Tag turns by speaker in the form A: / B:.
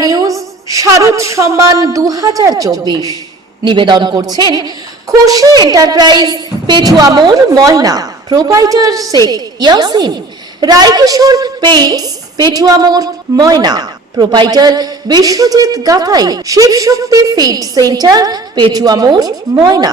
A: Bangla news সম্মান করছেন খুশি enterprise Sheikh Yasin Paints Petuamor Moyna proprietor Biswajit Gathai Shivshakti fit centre পেচুয়ামোর ময়না